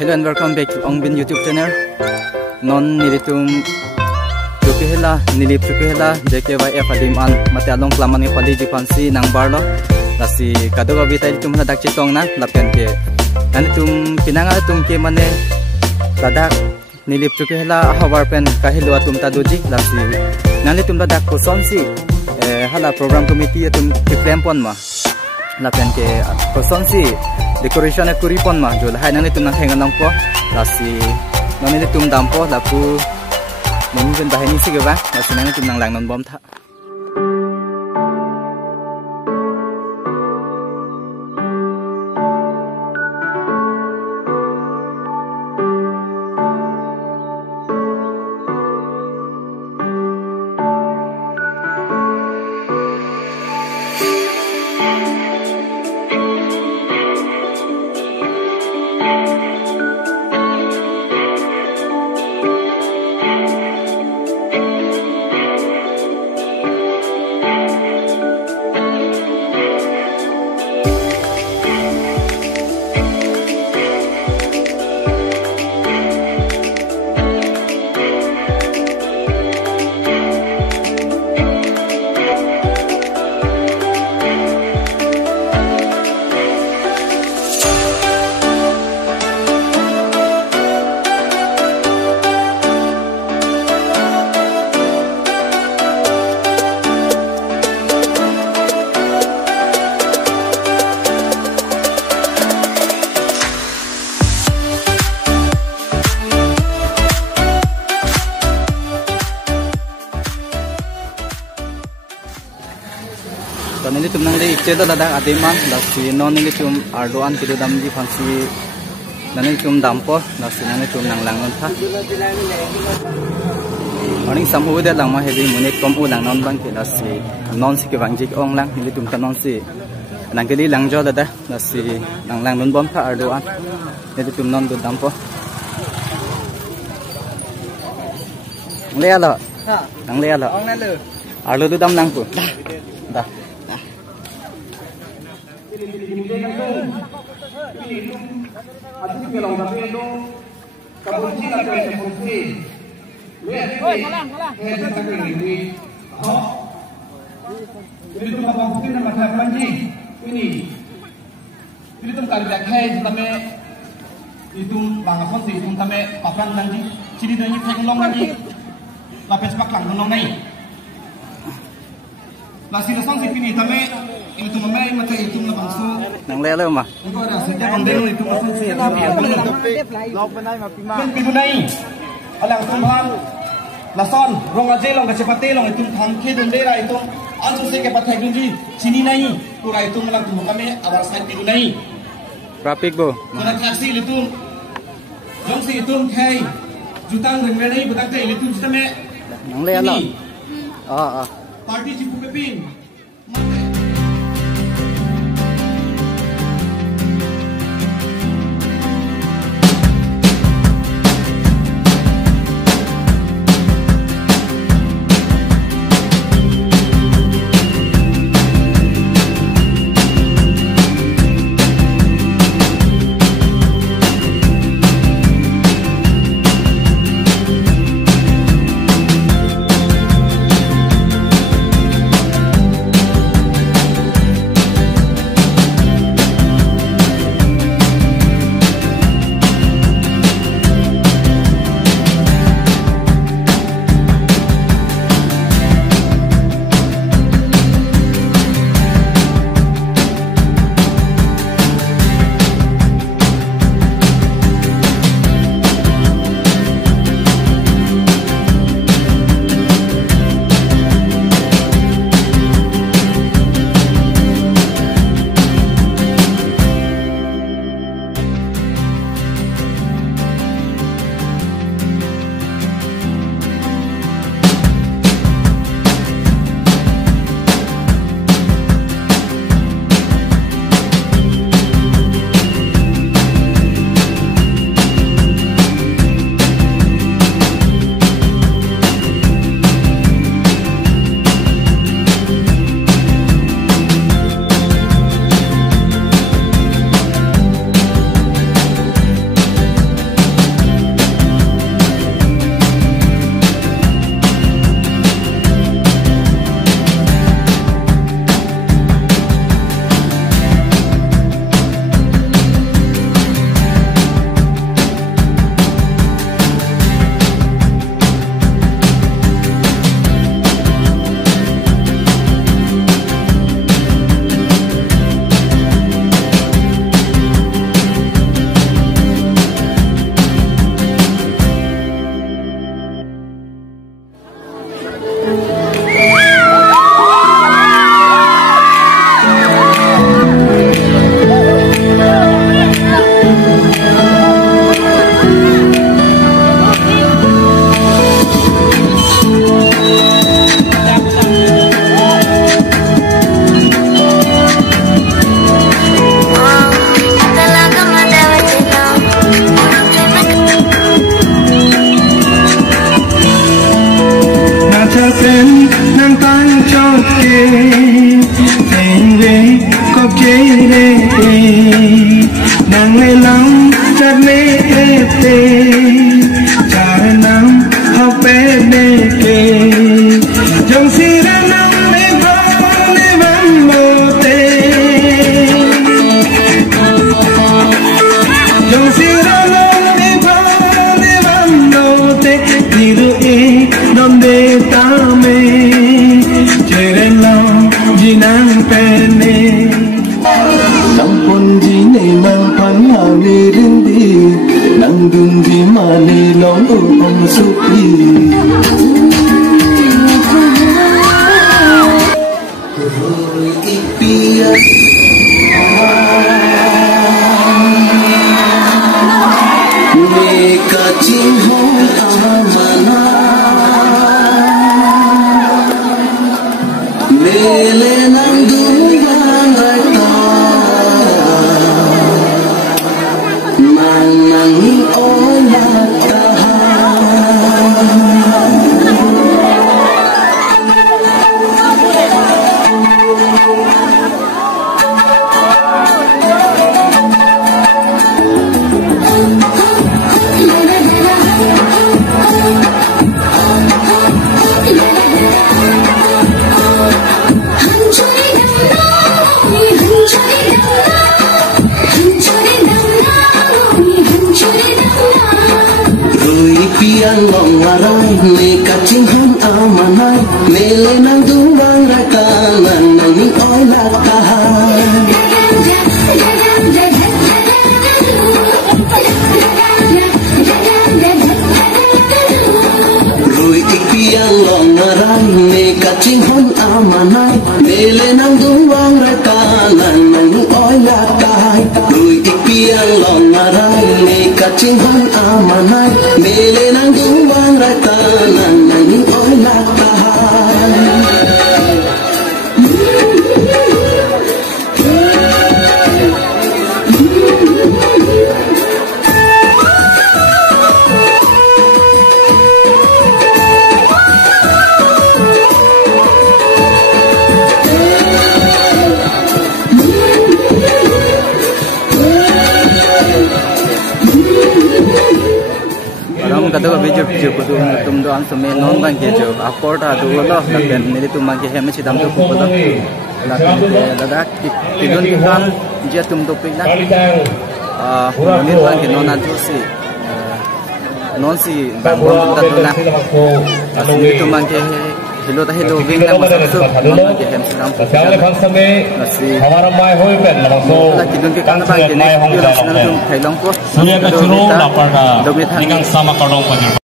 Hello and welcome back to Ongbin YouTube channel. Non nilitum CHOWKIHOLA, NILIP CHOWKIHOLA, ZKYF adiman mati along klaman ni pali di pansi nang barlo. Lasi kadoga bitai tum ladak citong na lapian ke. Nani tum pinanga tum ke mane ladak NILIP CHOWKIHOLA hawar pen kahilo atum taduji lasi. Nani tum ladak kosonsi hala program committee tum kiklempon ma. Lapian ke kosonsi decoration e kuripon ma jol hai nani tum nang hengan po lasi nani tum dampo lapu mungkin bahani sih ke bang lasi nani tum nang lang non bom tha. Nini tum nang le ikce da ladak adiman lasi non nini tum ardoan kido dam di fansi nani tum dampo lasi nani tum nang langon tha morning samhu de lang ma hedi mune kom u lang non bang ke lasi non si ke bang jik ong lang nini tum ta non si nang ke li lang jo da lasi nang lang non bom tha ardoan nini tum non du dampo le alo ha nang le alo ong na le arlo du dam lang pu da Lasi na sangsi pini tame itu mamai mata itu na bangsu nang lele ma ko ra se jang denu itu sangsi ya bi ya bulu tope law panai ma pima ben pi bunai alang tumpang lason rong aje long ke pate long itu thang ke dun dera itu ansu se ke pathai gunji sini nai pura itu malang tu kami awar sai pi bunai traffic bo kena taksi itu jong si itu kai jutang deng nai budak te itu sisteme nang lele Parti Cipu Pepin. करने थे चार नाम हपे देखे जंसीरा नाम में भाने बनोते जंसीरा नाम में भाने बनोते दिल एक donde tame cerelo jinang pene Sampun jine nang pangawi rindi nang dundi mani long upang supi Roy ipia Meka cinghong amana Lele nang dumbang rata Manangi olah tahan Piang long marai me kacing hon amanai mele nang dumbang rakanan nang ni olah tahan Rui piang long marai me kacing hon amanai mele nang dumbang rakanan nang ni olah tahan Rui piang long marai me kacing hon amanai mele nang dumbang rakanan nang ni olah tahan Kadang video kudu tum do an some non bang ke jo aporta do lo lapen ni tum bang ke hem chi dam do ko lo lapen dadak tidun kan je tum do pik la ni bang ke non adu si non si bang bon da do la ni tum bang ke hilo da hilo wing la masuk su non bang ke hem chi dam ko si हमारा माय होय पेन लबो tidun ke kan bang ke ni yo la sinan tum thailong ko सुने का चुनो लापड़ा निकंग sama kadong